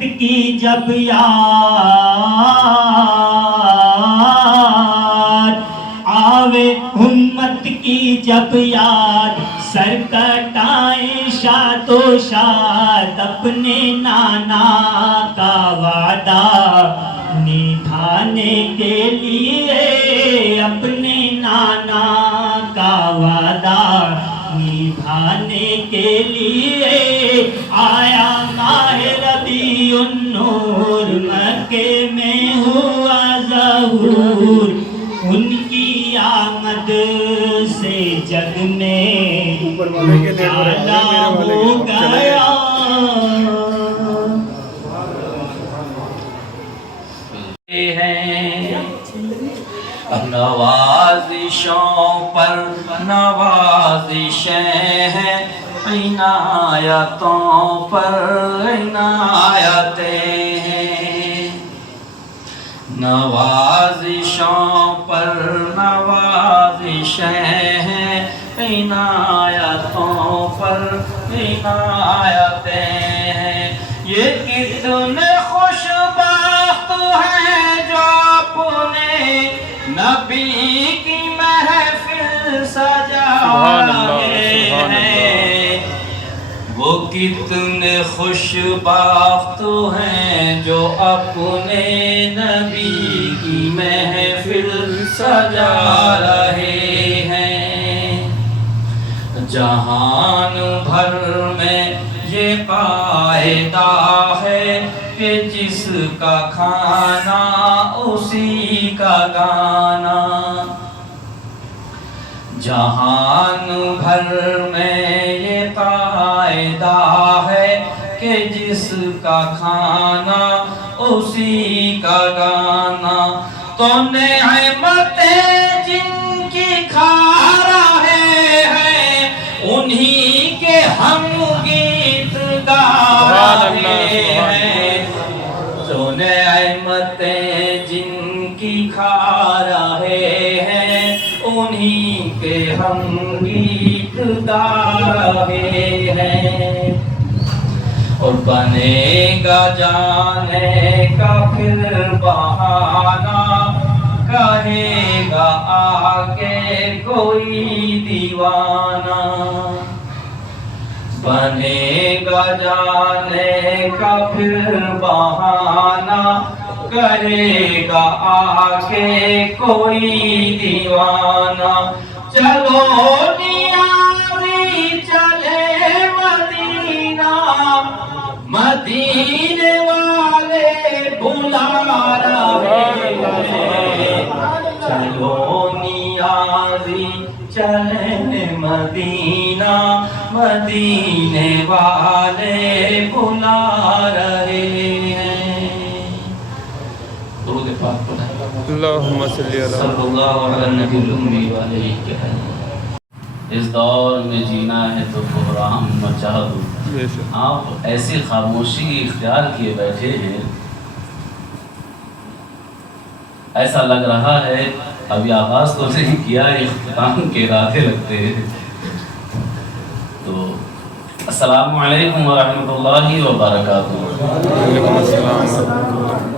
کی جب یاد آوے امت کی جب یاد سر کٹائیں شاد و شاد اپنے نانا کا وعدہ نبھانے کے لیے اپنے نانا کا وعدہ نبھانے کے لیے آیا ماہ ربیع النور مکے میں ہوا ظہور ان کی آمد سے جگ میں اجالا ہو گیا نوازشوں پر نوازشیں ہیں عنایتوں پر عنایتیں ہیں نوازشوں پر نوازشیں ہیں عنایتوں پر عنایتیں ہیں یہ کتنے خوش بخت ہیں جو اپنے نبی کی محفل سجا رہے ہیں وہ کتنے خوش بخت ہیں جو اپنے نبی کی محفل سجا رہے ہیں جہان بھر میں یہ قاعدہ ہے کہ جس کا کھانا اسی کا گانا جہان بھر میں یہ قاعدہ ہے کہ جس کا کھانا اسی کا گانا تو نعمتیں جن کی کھا رہے ہیں انہی کے ہم گیت گا رہے ہیں تو نعمتیں جن کی کھا رہے ہیں انہی کے ہم گیت گا رہے ہیں اور بنے گا جانے کا پھر بہانہ کہے گا آگے کوئی دیوانہ بنے گا جانے کا پھر بہانہ کرے گا آگے کوئی دیوانہ چلو نیازی چلے مدینہ مدینے والے بلا رہے ہیں چلو نیازی چلے مدینہ مدینے والے بلا رہے ہیں درود پاک پڑھیں اللہم صلی اللہ علیہ نبی الامی والے اس دور میں جینا ہے تو بحران مچا دو آپ ایسی خاموشی اختیار کیے بیٹھے ہیں ایسا لگ رہا ہے ابھی آغاز تو نہیں کیا اختتام کے ارادے لگتے ہیں تو السلام علیکم ورحمۃ اللہ وبرکاتہ وعلیکم السلام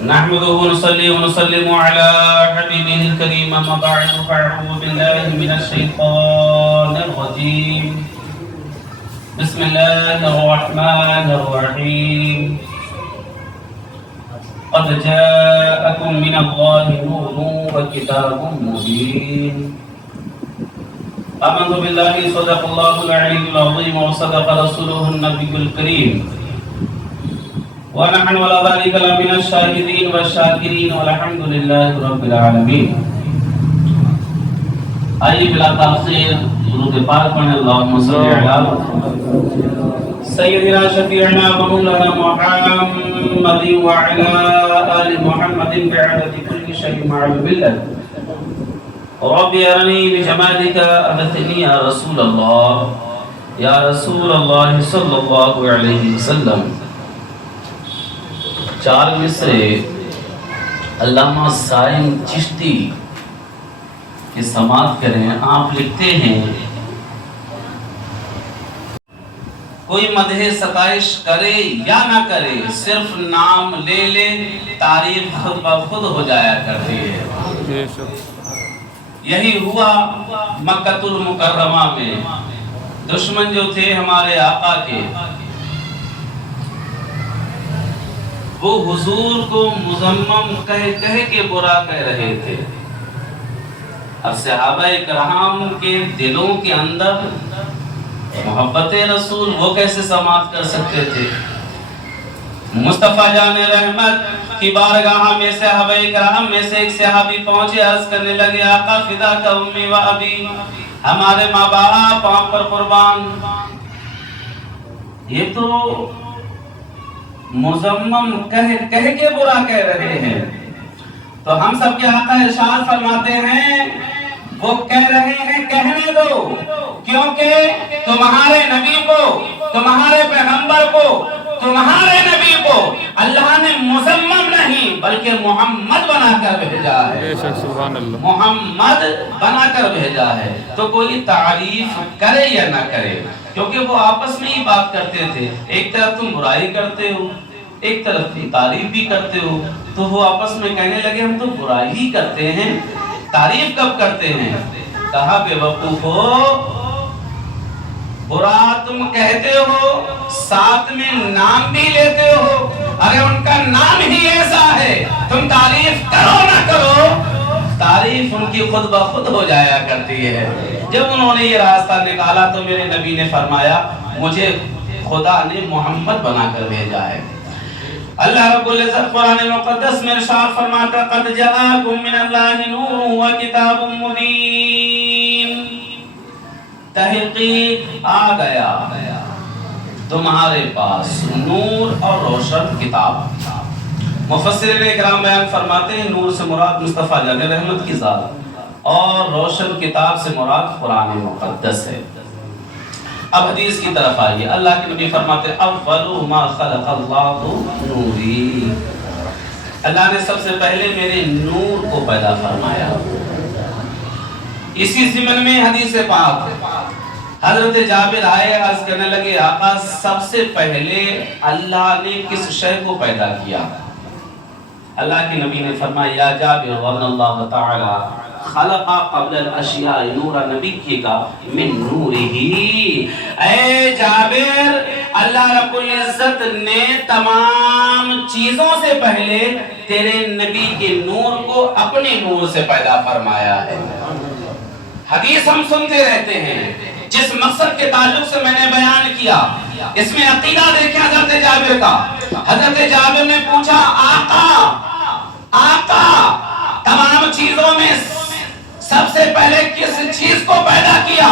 نحمده ونصلي ونسلم على حبيبه الكريم اما بعد فاعوذ بالله من الشيطان الرجيم بسم الله الرحمن الرحيم قد جاءكم من الله نور وكتاب مبين آمنت بالله صدق الله العلي العظيم وصدق رسوله النبي الكريم ونحن على ذلك لمن الشاهدين والشاكرين والحمد لله رب العالمين آئیے بلا تاخیر درود پاک پڑھیں اللہم صلی علی سیدنا شفیعنا ومولانا محمد وعلى آل محمد بعدد كل شيء معلوم بالله رب ارني بجمالك أغثني يا رسول الله يا رسول الله صلى الله عليه وسلم چار مصرے علامہ سائم چشتی کی سماعت کریں. آپ لکھتے ہیں کوئی مدح ستائش کرے یا نہ کرے، صرف نام لے لے، تعریف خود بخود ہو جایا کرتی ہے۔ بے شک یہی ہوا مکہ المکرمہ میں۔ دشمن جو تھے ہمارے آقا کے، وہ حضور کو مذمم کہہ کے برا کہہ رہے تھے۔ اب صحابہ کرام کے دلوں کے اندر محبت رسول وہ کیسے سماعت کر سکتے تھے؟ مصطفیٰ جان رحمت کی بارگاہ میں صحابہ کرام میں سے ایک صحابی پہنچے، عرض کرنے لگے آقا فدا کا امی و ابی، ہمارے ماں باپ آپ پر قربان۔ یہ تو مذمم کہہ کے برا کہہ رہے ہیں۔ تو ہم سب کے آقا ارشاد فرماتے ہیں وہ کہہ رہے ہیں کہنے دو، کیونکہ تمہارے نبی کو، تمہارے پیغمبر کو، تمہارے نبی کو اللہ نے مذمم نہیں بلکہ محمد بنا کر بھیجا ہے۔ بے شک سبحان اللہ، محمد بنا کر بھیجا ہے۔ تو کوئی تعریف کرے یا نہ کرے، کیونکہ وہ آپس میں ہی بات کرتے تھے، ایک طرف تم برائی کرتے ہو، ایک طرف تم تعریف بھی کرتے ہو، تو وہ آپس میں کہنے لگے ہم تو برائی ہی کرتے ہیں، تعریف کب کرتے ہیں؟ کہا بے وقوفو، برا تم کہتے ہو ساتھ میں نام بھی لیتے ہو، ارے ان کا نام ہی ایسا ہے، تم تعریف کرو نہ کرو، تعریف ان کی خود بخود ہو جایا کرتی ہے۔ جب انہوں نے یہ راستہ نکالا تو میرے نبی نے فرمایا مجھے خدا نے محمد بنا کر بھیجا ہے۔ اللہ رب العزت قرآن مقدس میں ارشاد فرماتا قد جاءکم من اللہ نور و کتاب مبین، تحقیق آ گیا تمہارے پاس نور اور روشن کتاب۔ مفسرین اکرام بیان فرماتے ہیں نور سے مراد مصطفیٰ جان رحمت کی ذات اور روشن کتاب سے مراد قرآن مقدس ہے۔ اب حدیث کی طرف آئیے، اللہ کے نبی فرماتے اول ما خلق اللہ نوری، اللہ نے سب سے پہلے میرے نور کو پیدا فرمایا۔ اسی ضمن میں حدیث پاک حضرت جابر آئے، عرض کرنے لگے آقا سب سے پہلے اللہ نے کس شے کو پیدا کیا؟ اللہ کے نبی نے فرمایا یا جابر رضی اللہ تعالی خلق قبل الاشیاء نورا، نبی کی کا من نورہی، اے جابر اللہ رب العزت نے تمام چیزوں سے پہلے تیرے نبی کے نور کو اپنے نور سے پیدا فرمایا ہے۔ حدیث ہم سنتے رہتے ہیں، جس مقصد کے تعلق سے میں نے بیان کیا اس میں عقیدہ دیکھیں حضرت جابر کا۔ حضرت جابر نے پوچھا آقا تمام چیزوں میں سب سے پہلے کس چیز کو پیدا کیا؟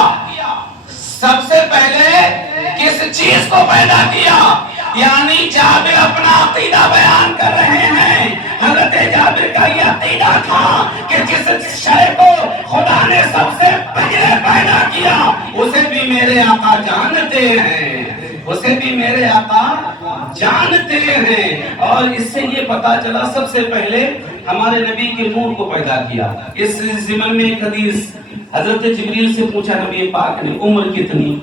سب سے پہلے کس چیز کو پیدا کیا؟ یعنی جابر اپنا عقیدہ بیان کر رہے ہیں۔ حضرت جابر کا یہ عقیدہ تھا کہ جس شے کو خدا نے سب سے پہلے پیدا کیا اسے بھی میرے آقا جانتے ہیں، اسے بھی میرے آقا جانتے ہیں۔ اور اس سے یہ پتا چلا سب سے پہلے ہمارے نبی کے نور کو پیدا کیا۔ اس ضمن میں ایک حدیث حضرت جبریل سے پوچھا نبی پاک نے عمر کتنی؟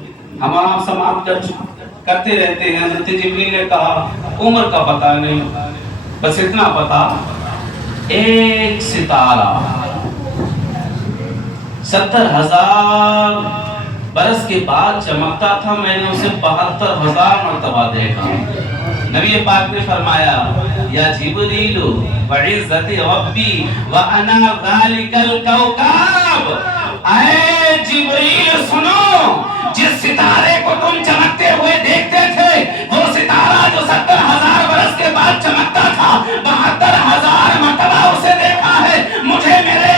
ہم آپ سماعت کرتے رہتے ہیں۔ حضرت جبریل نے کہا عمر کا پتہ نہیں، بس اتنا پتا ایک ستارہ 70,000 برس کے بعد چمکتا تھا، میں نے اسے 72,000 مرتبہ دیکھا۔ نبی پاک نے فرمایا یا جبریل وعزت ربی وانا ذالک الکوکب، اے جبریل سنو، جس ستارے کو تم چمکتے ہوئے دیکھتے تھے وہ ستارہ جو 70,000 برس کے بعد چمکتا تھا 72,000 مرتبہ اسے دیکھا ہے۔ مجھے میرے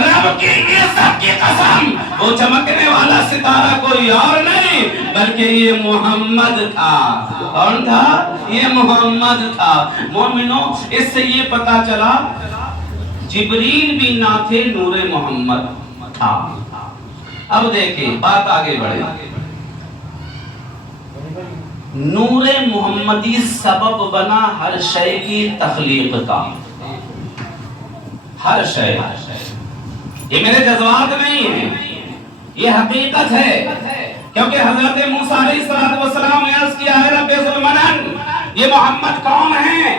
رب کی عزت کی قسم وہ چمکنے والا ستارہ کوئی اور نہیں بلکہ یہ محمد تھا۔ کون تھا؟ یہ محمد تھا۔ مومنوں اس سے یہ پتا چلا جبریل بھی نہ تھے، نور محمد تھا۔ اب دیکھیں بات آگے بڑھے، نور محمدی سبب بنا ہر شے کی تخلیق کا، ہر شے، یہ میرے جذبات نہیں ہیں، یہ حقیقت ہے۔ کیونکہ حضرت موسیٰ علیہ السلام نے عرض کیا ہے رب ذوالمنن یہ محمد کون ہیں؟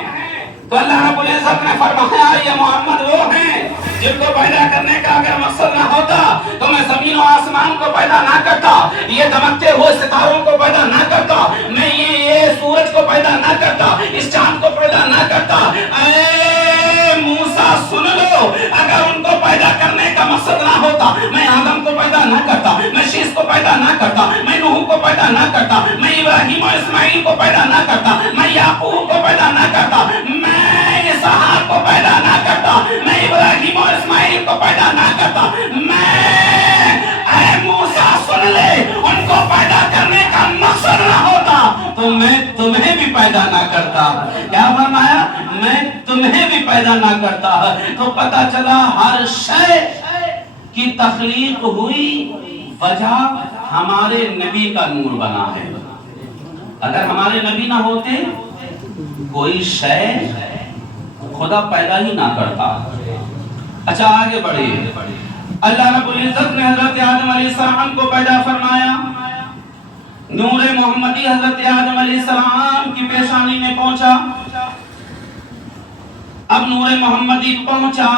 تو اللہ رب العزت نے فرمایا یہ محمد وہ ہیں جن کو پیدا کرنے کا اگر مقصد نہ ہوتا تو میں زمین و آسمان کو پیدا نہ کرتا، یہ دمکتے ہوئے ستاروں کو پیدا نہ کرتا، میں یہ سورج کو پیدا نہ کرتا، اس چاند کو پیدا نہ کرتا۔ اے موسیٰ سن لو، اگر ان کو پیدا کرنے کا مقصد نہ ہوتا میں آدم کو پیدا نہ کرتا، میں شیس کو پیدا نہ کرتا، میں نوح کو پیدا نہ کرتا، میں ابراہیم و اسماعیل کو پیدا نہ کرتا، میں یعقوب کو پیدا نہ کرتا، میں اسحاق کو پیدا نہ کرتا، میں ابراہیم و اسماعیل کو پیدا نہ کرتا، اے موسیٰ سن لے، ان کو پیدا کرنے کا مقصد نہ ہوتا تو میں تمہیں بھی پیدا نہ کرتا۔ کیا فرمایا؟ میں تمہیں بھی پیدا نہ کرتا۔ تو پتہ چلا ہر شے کی تخلیق ہوئی وجہ ہمارے نبی کا نور بنا ہے۔ اگر ہمارے نبی نہ ہوتے کوئی شے خدا پیدا ہی نہ کرتا۔ اچھا آگے بڑھیے، اللہ رب العزت نے حضرت آدم علیہ السلام کو پیدا فرمایا، نور محمدی حضرت آدم علیہ السلام کی پیشانی میں پہنچا۔ اب نور محمدی پہنچا،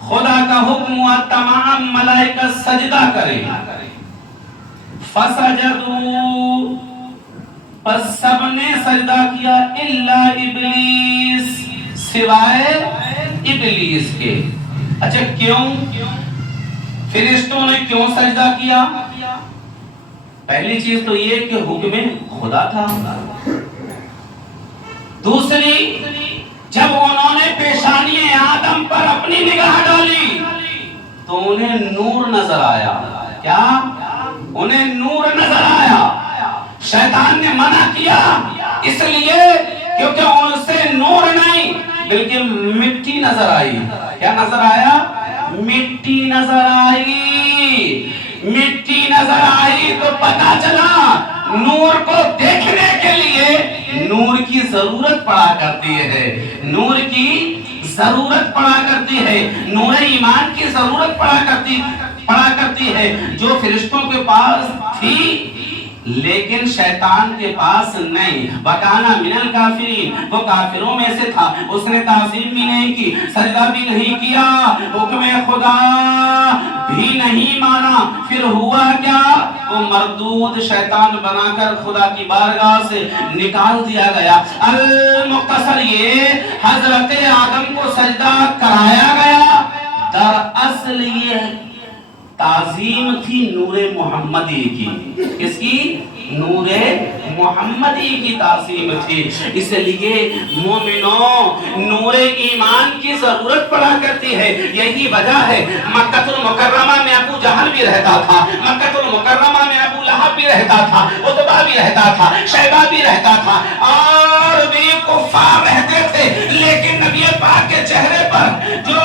خدا کا حکم ہوا تمام ملائکہ سجدہ کریں، فسجدوا، پس سب نے سجدہ کیا الا ابلیس، سوائے ابلیس کے۔ اچھا کیوں؟ فرشتوں نے کیوں سجدہ کیا؟ پہلی چیز تو یہ کہ حکم خدا تھا۔ دوسری، جب انہوں نے پیشانی آدم پر اپنی نگاہ ڈالی تو انہیں نور نظر آیا۔ کیا؟ انہیں نور نظر آیا۔ شیطان نے منع کیا اس لیے کیونکہ ان سے نور نہیں بلکہ مٹی نظر آئی۔ کیا نظر آیا؟ مٹی نظر آئی۔ مٹی نظر آئی تو پتہ چلا نور کو دیکھنے کے لیے نور کی ضرورت پڑا کرتی ہے، نور کی ضرورت پڑا کرتی ہے، نور ایمان کی ضرورت پڑا کرتی ہے، جو فرشتوں کے پاس تھی لیکن شیطان کے پاس نہیں۔ وَكَانَ مِنَ الْكَافِرِينَ، وہ کافروں میں سے تھا، اس نے تعظیم بھی نہیں کی، سجدہ بھی نہیں کیا، حکم خدا بھی نہیں مانا۔ پھر ہوا کیا؟ وہ مردود شیطان بنا کر خدا کی بارگاہ سے نکال دیا گیا۔ المختصر یہ حضرت آدم کو سجدہ کرایا گیا، دراصل یہ تعظیم تھی نور محمدی کی۔ کس کی؟ نور محمدی کی تعظیم تھی۔ اس لیے مومنوں نور ایمان کی ضرورت پڑا کرتی ہے۔ یہی وجہ ہے مکہ المکرمہ میں ابو جہل بھی رہتا تھا، مکہ المکرمہ میں ابو لہب بھی رہتا تھا، عتبہ بھی رہتا تھا، شیبہ بھی رہتا تھا، اور بھی کفار رہتے تھے، لیکن نبی پاک کے چہرے پر جو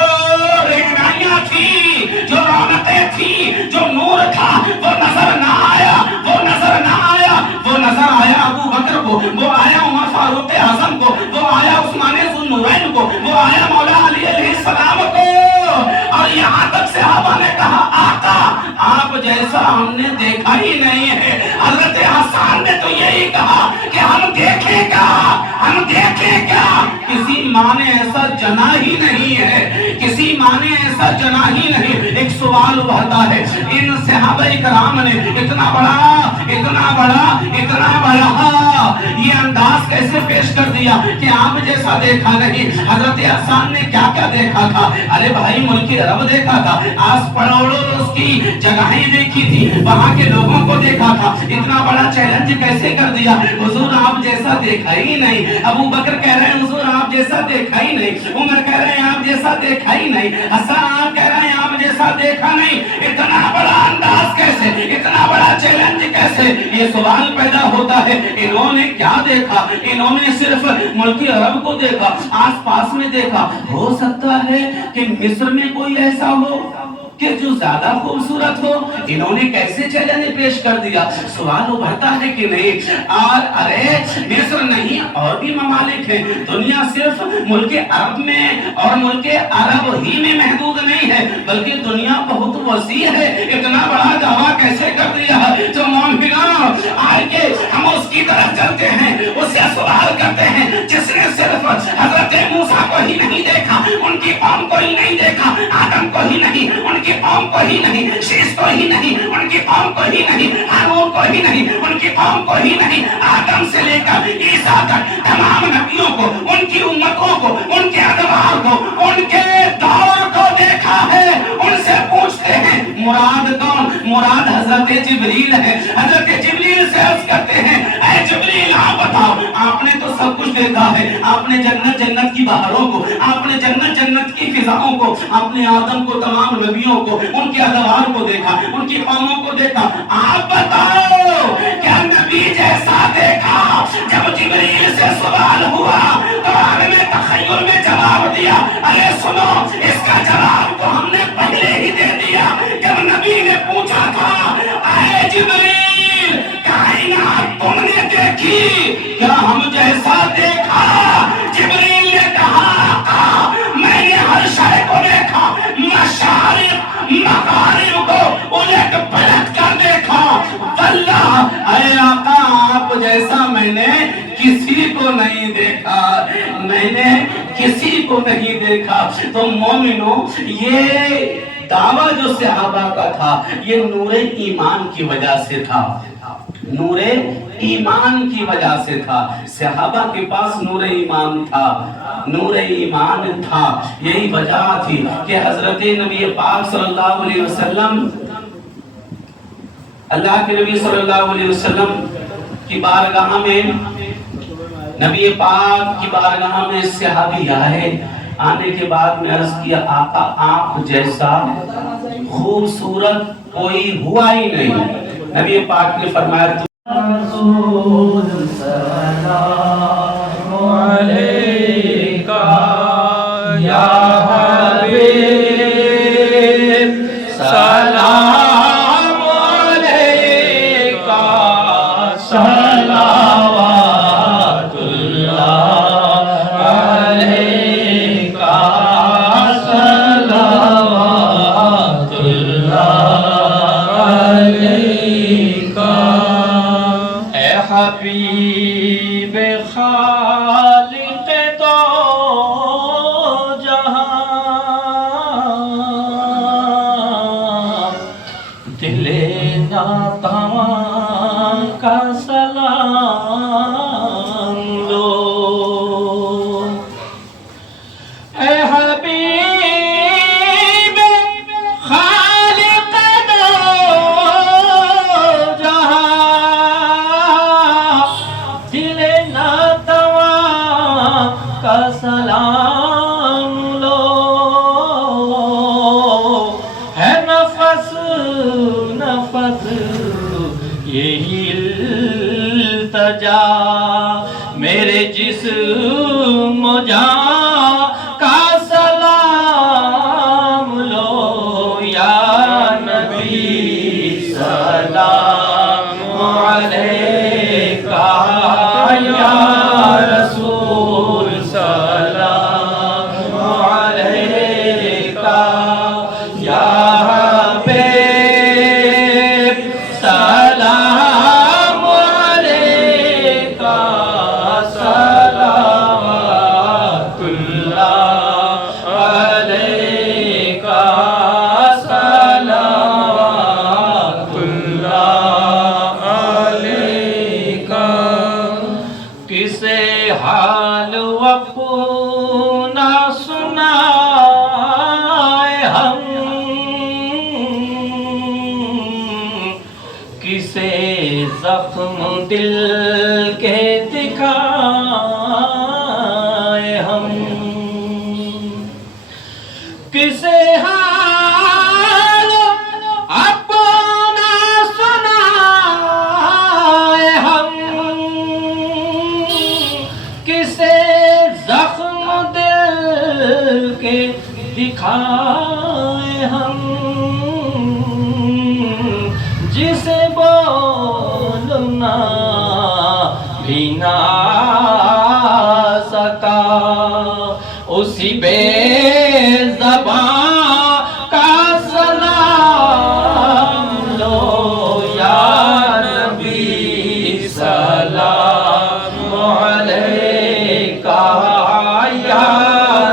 رنگائیاں تھی، جو رونقیں تھی، جو نور تھا وہ نظر نہ آیا، وہ نظر نہ آیا۔ وہ نظر آیا ابو بکر کو، وہ آیا عمر فاروق اعظم کو، وہ آیا عثمان ذو النورین کو، وہ آیا مولا علی علیہ السلام کو، اور یہاں تک صحابہ نے کہا آقا آپ جیسا ہم نے دیکھا ہی نہیں ہے۔ حضرت حسان نے تو یہی کہا کہ ہم دیکھیں کیا، ہم دیکھیں کیا، کسی ماں نے ایسا جنا ہی نہیں ہے، کسی ماں نے ایسا جنا ہی نہیں۔ ایک سوال ابھرتا ہے، ان صحابہ کرام نے اتنا بڑا یہ انداز کیسے پیش کر دیا کہ آپ جیسا دیکھا نہیں؟ حضرت حسان نے کیا کیا دیکھا تھا؟ ارے بھائی ملک عرب دیکھا تھا، آس پڑوس کی جگہیں دیکھی تھی، وہاں کے لوگوں کو دیکھا تھا، اتنا بڑا چیلنج کیسے کر دیا؟ حضور آپ جیسا دیکھا ہی نہیں۔ ابو بکر کہہ رہے ہیں حضور آپ جیسا دیکھا ہی نہیں، عمر کہہ رہے ہیں آپ جیسا دیکھا ہی نہیں، حسن آپ کہہ رہے ہیں آپ جیسا دیکھا نہیں۔ اتنا بڑا انداز کیسے، اتنا بڑا چیلنج کیسے؟ یہ سوال پیدا ہوتا ہے انہوں نے کیا دیکھا؟ انہوں نے صرف ملک عرب کو دیکھا، آس پاس میں دیکھا۔ ہو سکتا ہے کہ مصر میں کوئی ایسا ہو، کہ جو زیادہ خوبصورت ہو انہوں نے کیسے چیلنج پیش کر دیا؟ سوال ابھرتا ہے کہ نہیں؟ اور ارے مصر نہیں اور بھی ممالک ہیں، دنیا صرف ملک عرب میں اور ملک عرب ہی میں محدود نہیں ہے بلکہ دنیا بہت وسیع ہے، اتنا بڑا دعویٰ کیسے کر دیا؟ تو مومنوں آئے کہ ہم اس کی طرف چلتے ہیں، اس سے سوال کرتے ہیں جس نے صرف حضرت موسیٰ کو ہی نہیں دیکھا، ان کی قوم کو ہی نہیں دیکھا، آدم کو ہی نہیں، ان کی قوم کو ہی نہیں، شیش کو ہی نہیں، ان کی قوم کو ہی نہیں، ہارون کو ہی نہیں، ان کی قوم کو ہی نہیں، آدم سے لے کر عیسیٰ تک تمام نبیوں کو، ان کی امتوں کو، ان کے ادوار کو، ان کے دور کو دیکھا ہے۔ ان سے پوچھتے ہیں مراد کون؟ مراد حضرت جبریل ہے۔ حضرت جبریل سے عرض کرتے ہیں اے جبریل آپ بتاؤ، آپ نے تو سب کچھ دیکھا ہے، آپ نے جنت کی بہاروں کو، آپ نے جنت کی فضاؤں کو، آپ نے آدم کو، تمام نبیوں کو، ان کے ادوار کو دیکھا، ان کی قوموں کو دیکھا، آپ بتاؤ کیا نبی جیسا دیکھا؟ جب جبریل سے سوال ہوا تو عالم تخیل میں جواب دیا، ارے سنو اس کا جواب تو ہم نے پہلے ہی دے دیا جب نبی نے پوچھا تھا اے جبریل کائنات تم نے دیکھی کیا ہم جیسا دیکھا؟ جبریل نے کہا آقا میں نے ہر شے کو دیکھا، مشارق مغارب کو الٹ پلٹ کر دیکھا، واللہ اے آقا آپ جیسا میں نے کسی کو نہیں دیکھا، میں نے کسی کو نہیں دیکھا۔ تو مومنوں یہ دعویٰ جو صحابہ کا تھا یہ نور ایمان کی وجہ سے تھا، نور ایمان کی وجہ سے تھا۔ صحابہ کے پاس نور ایمان تھا، نور ایمان تھا، یہی وجہ تھی کہ حضرت نبی پاک صلی اللہ علیہ وسلم، اللہ کے نبی صلی اللہ علیہ وسلم کی بارگاہ میں، نبی پاک کی بارگاہ میں صحابی آئے، آنے کے بعد میں عرض کیا آقا آپ جیسا خوبصورت کوئی ہوا ہی نہیں۔ نبی پاک نے فرمایا رسول سلام علیکہ یا حبیب سلام علیکہ صلوات اللہ علیکہ صلوات اللہ علیکہ اے حبیب خالق دو جہاں دل ناتواں کا سلام دو، اے حبیب خالق دو جہاں دل ناتواں کا سلام لو، ہے نفس نفس یہی التجا میرے جسم و جان کا سلام لو، یا نبی سلام علیکہ یا رسول سلام علیکہ یا حبیب سلام علیکہ صلوات اللہ علیکہ صلوات اللہ علیکہ۔ کسے حال اپنا سنائے ہم، کسے زخم دل کے دکھائے ہم، کسے حال اپنا سنائے ہم، کسے زخم دل کے دکھائے ہم۔ جسے بولنا بھی نہ سکا، اسی بے زبان کا سلام لو یا نبی، سلام علیکہ یا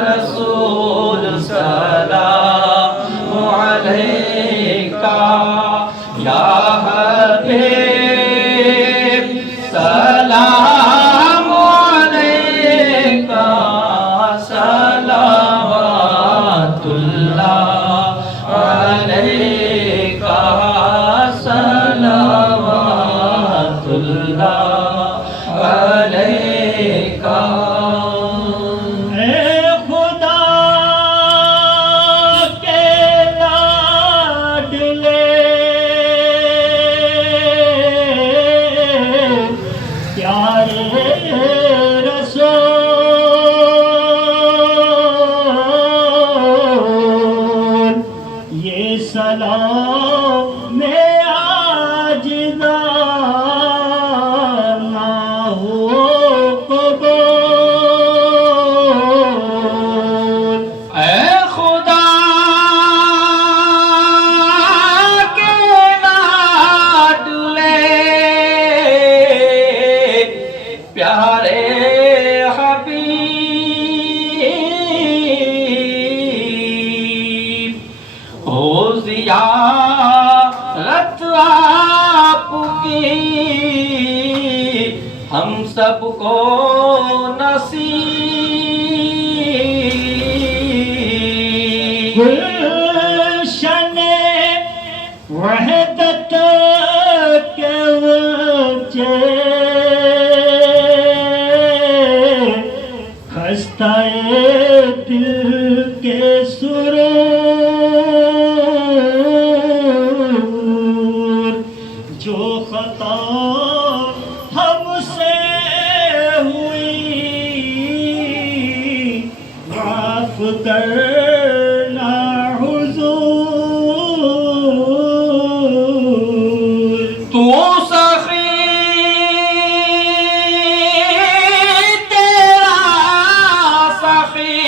رسول، سلام علیکہ یا حبیب، سلام علیکہ، صلوات اللہ علیکہ، صلوات اللہ علیکہ۔ اے خدا کے لاڈلے پیارے رسول، یہ سلام میں آج نہ ہو قبول۔ اے خدا کے لاڈلے پیارے حبیب، ہو زیارت آپ کی ہم سب کو نصیب۔ گلشن وحدت کے وچے خستہ دل کے سرور، جو خطا ہم سے ہوئی معاف کرنا حضور۔ تو سخی تیرا سخی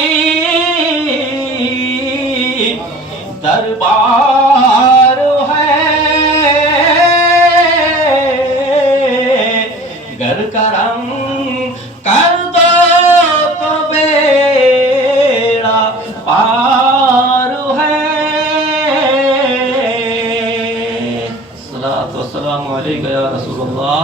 دربار ہے، گر کرم کر دو تو بیڑا پار ہے۔ الصلاۃ والسلام علیکہ یا رسول اللہ،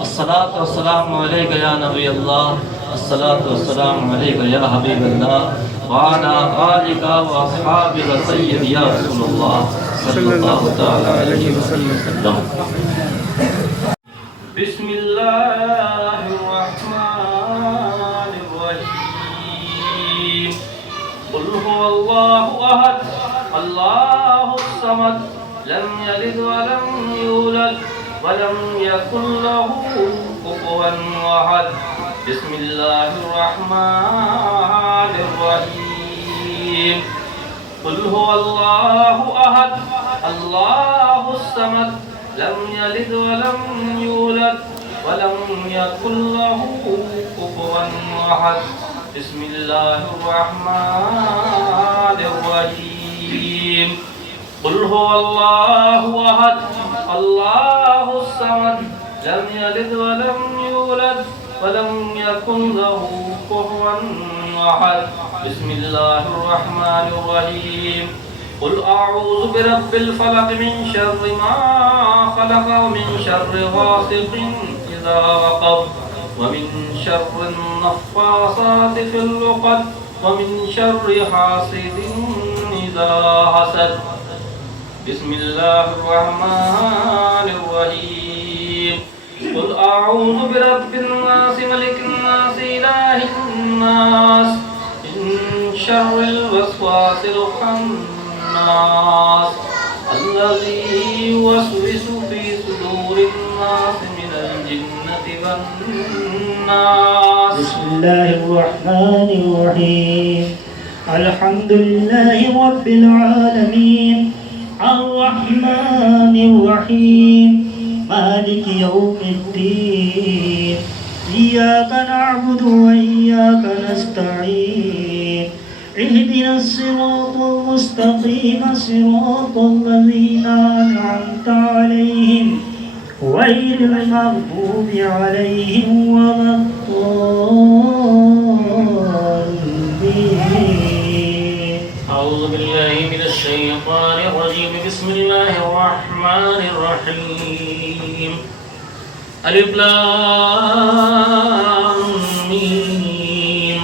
الصلاۃ والسلام علیکہ یا نبی اللہ، الصلاۃ والسلام علیکہ یا حبیب اللہ، وعلی آلک و اصحابک سید یا رسول اللہ صلی اللہ تعالی علیہ وسلم۔ بسم اللہ الرحمن الرحیم، قل هو اللہ احد اللہ الصمد، لم یلد ولم یولد ولم یکن له کفوا احد۔ بسم اللہ الرحمن الرحیم، قل هو اللہ احد اللہ الصمد، لم یلد ولم یولد ولم یکن له کفوا احد۔ بسم اللہ الرحمن الرحیم، قل هو اللہ احد اللہ الصمد، لم یلد ولم یولد ولم یکن له کفوا احد۔ بسم اللہ الرحمن الرحیم، قل اعوذ برب الفلق من شر ما خلق ومن شر غاسق اذا وقب ومن شر النفاثات في العقد ومن شر حاسد اذا حسد۔ بسم اللہ الرحمن الرحیم، قل اعوذ برب الناس ملک الناس الہ الناس من شر الوسواس الخناس الذي يوسوس في صدور الناس من الجنة والناس۔ بسم اللہ الرحمن الرحیم، الحمد للہ رب العالمین، الرحمن الرحيم مالك يوم الدين إياك نعبد وإياك نستعين اهدنا الصراط المستقيم صراط الذين أنعمت عليهم غير المغضوب عليهم ولا الضالين. أعوذ بالله من الشيطان الرجيم. بسم الله الرحمن الرحيم. ألف لام ميم.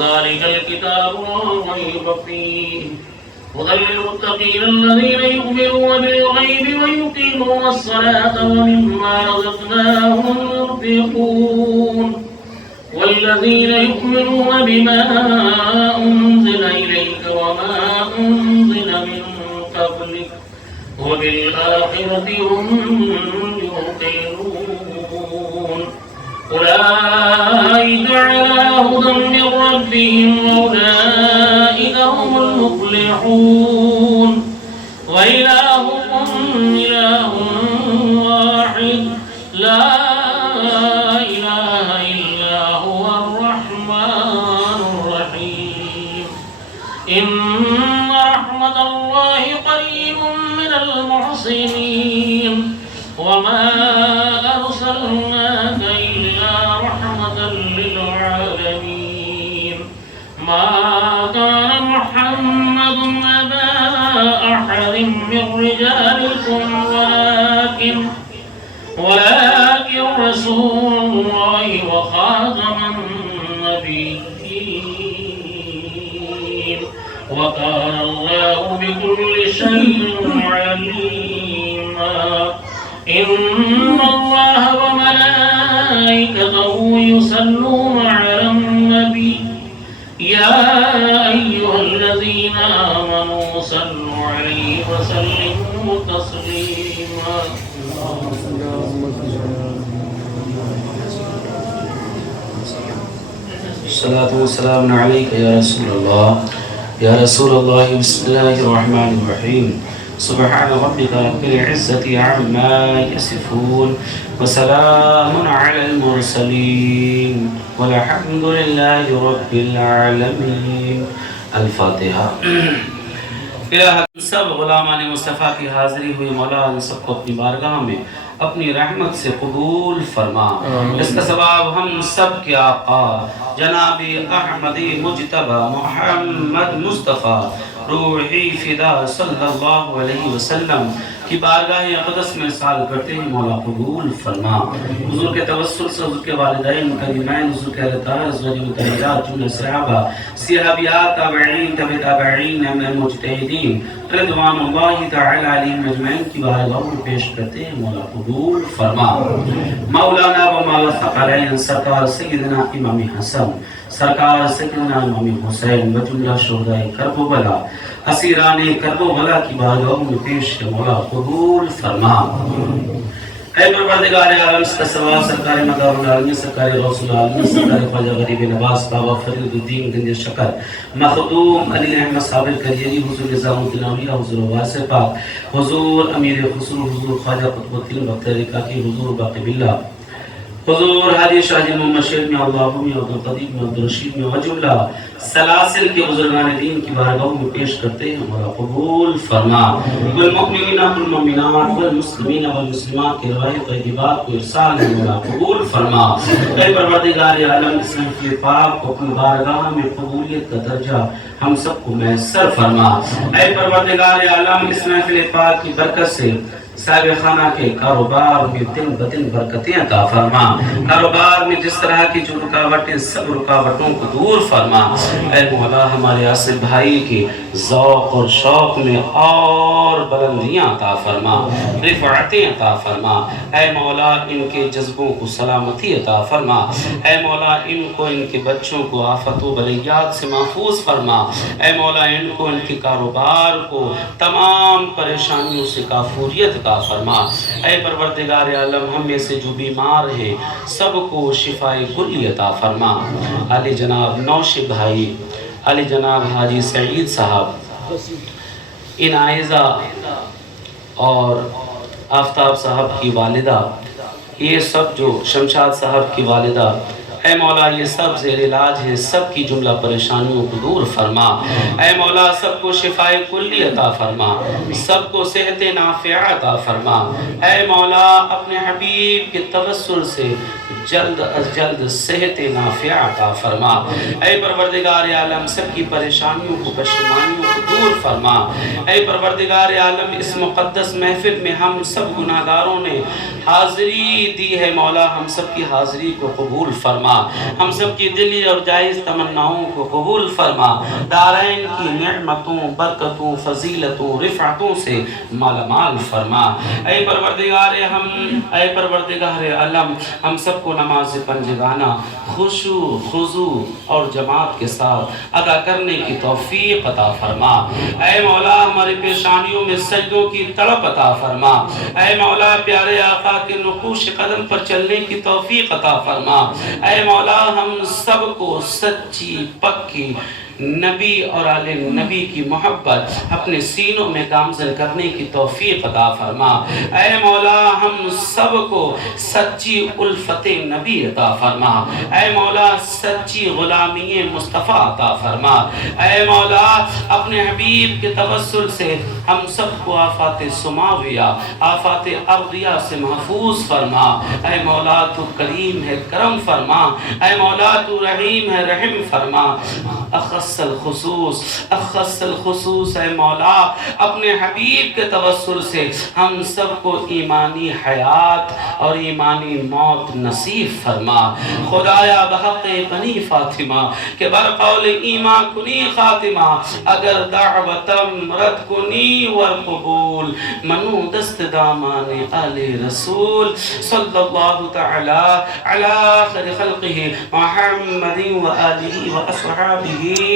ذلك الكتاب لا ريب فيه هدى للمتقين الذين يؤمنون بالغيب ويقيمون الصلاة ومما رزقناهم ينفقون والذين يؤمنون بما أنزل إليك وما أنزل من قبلك وبالآخرة هم يوقنون أولئك على هدى من ربهم وأولئك هم المفلحون. وإلهكم إله واحد لا إله إلا هو الرحمن الرحيم. إن رحمة الله قريب من المحسنين وما أرسلناك إلا رحمة للعالمين. ما كان محمد أبا أحد من رجالكم ولكن رسول الله وخاتم النبيين وكان الله بكل شيء عليما. إن الله وملائكته يصلون على النبي يا أيها الذين آمنوا صلوا عليه وسلموا تسليما. الصلاة والسلام عليك يا رسول الله يا رسول الله. بسم الله الرحمن الرحيم. سبحان ربك رب العزة عما يصفون وسلام على المرسلين والحمد لله رب العالمين. الفاتحة. الہ سب غلامان مصطفیٰ کی حاضری ہوئی مولا ان سب کو اپنی بارگاہ میں اپنی رحمت سے قبول فرما. اس کا ثواب ہم سب کے آقا جناب احمدی مجتبی محمد مصطفیٰ روحی فدا صلی اللہ علیہ وسلم کی بارگاہ اقدس میں ارسال کرتے ہیں مولا قبول فرما. حضور کے توسل سے حضور کے والدین کریمین حضور کے اہل طاہر ازواج مطہرات جملہ صحابہ صحابیات تابعین تبع تابعین من المجتہدین رضوان اللہ تعالی علیہم اجمعین کی بارگاہ میں پیش کرتے ہیں مولا قبول فرما. مولانا و مولا ثقلین سرکار سیدنا امام حسن سرکار سیدنا امام حسین و جملہ شہداء کرب و بلا اسیران کرب و بلا کی بارگاہوں میں پیش کے مولا قبول فرما. اے پروردگار عالم اس کا ثواب سرکار مدار العالمین سرکار غوث العالمین سرکار خواجہ غریب نواز بابا فرید الدین گنج شکر مخدوم علی احمد صابر کریری حضور نظام الدین اولیاء حضور واسع پاک حضور امیر خسرو حضور خواجہ قطب الدین بختیاری کاکی حضور باقی باللہ حضور حاجی شاہ جی محمد شیر میں اللہ میں عبدالقدیر میں عبدالرشید میں وجملہ سلاسل کے بزرگان دین کی بارگاہوں میں پیش کرتے ہیں مولا قبول فرما. والمؤمنین والمؤمنات والمسلمین والمسلمات کے روایت و عبادات کو ارسال ہے مولا قبول فرما. اے پروردگار عالم اسلام کی پاک کو اپنی بارگاہ میں قبولیت کا درجہ ہم سب کو میسر فرما. اے پروردگار عالم اس محفل پاک کی برکت سے صاحب خانہ کے کاروبار میں دن بدن برکتیں عطا فرما. کاروبار میں جس طرح کی جو رکاوٹیں سب رکاوٹوں کو دور فرما. اے مولا ہمارے آصف بھائی کے ذوق اور شوق میں اور بلندیاں عطا فرما رفعتیں عطا فرما. اے مولا ان کے جذبوں کو سلامتی عطا فرما. اے مولا ان کو ان کے بچوں کو آفت و بلیات سے محفوظ فرما. اے مولا ان کو ان کے کاروبار کو تمام پریشانیوں سے کافوریت عطا فرما. اے پروردگار عالم ہم میں سے جو بیمار ہیں سب کو شفاء کلی عطا فرما. علی جناب نوشب بھائی علی جناب حاجی سعید صاحب ان آئزہ اور آفتاب صاحب کی والدہ، یہ سب جو شمشاد صاحب کی والدہ، اے مولا یہ سب زیر علاج ہیں، سب کی جملہ پریشانیوں کو دور فرما۔ اے مولا سب کو شفائے کلی عطا فرما، سب کو صحت نافعہ عطا فرما۔ اے مولا اپنے حبیب کے توسل سے جلد از جلد صحت نافعہ عطا فرما۔ اے پروردگار عالم سب کی پریشانیوں کو پشیمانیوں کو دور فرما۔ اے پروردگار عالم اس مقدس محفل میں ہم سب گناہگاروں نے حاضری دی ہے، مولا ہم سب کی حاضری کو قبول فرما، ہم سب کی دلی اور جائز تمناؤں کو قبول فرما، دارین کی نعمتوں برکتوں فضیلتوں رفعتوں سے مالا مال فرما۔ اے پروردگار عالم ہم سب کو نماز پنجگانہ خشوع خضوع اور جماعت کے ساتھ ادا کرنے کی توفیق عطا فرما۔ اے مولا ہماری پیشانیوں میں سجدوں کی تڑپ عطا فرما۔ اے مولا پیارے آقا کے نقوش قدم پر چلنے کی توفیق عطا فرما۔ اے مولا ہم سب کو سچی پکی نبی اور آل نبی کی محبت اپنے سینوں میں گامزن کرنے کی توفیق عطا فرما۔ اے مولا ہم سب کو سچی الفت نبی عطا فرما۔ اے مولا سچی غلامی مصطفیٰ عطا فرما۔ اے مولا اپنے حبیب کے توسل سے ہم سب کو آفات سماویہ آفات ارضیہ سے محفوظ فرما۔ اے مولا تو کریم ہے کرم فرما، اے مولا تو رحیم ہے رحم فرما۔ اخص الخصوص اے مولا اپنے حبیب کے توسل سے ہم سب کو ایمانی حیات اور ایمانی موت نصیب فرما۔ خدایا بحق بنی فاطمہ کہ برقول ایمان کنی خاتمہ، اگر دعوتم رد کنی والقبول منو دست دامان آل رسول صلی اللہ تعالی علی خیر خلقہ محمد و آلہ و اصحابہ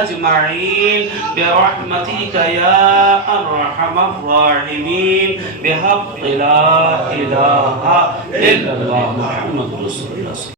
اجمعین برحمتک یا ارحم الراحمین بحق لا الہ الا اللہ محمد رسول اللہ۔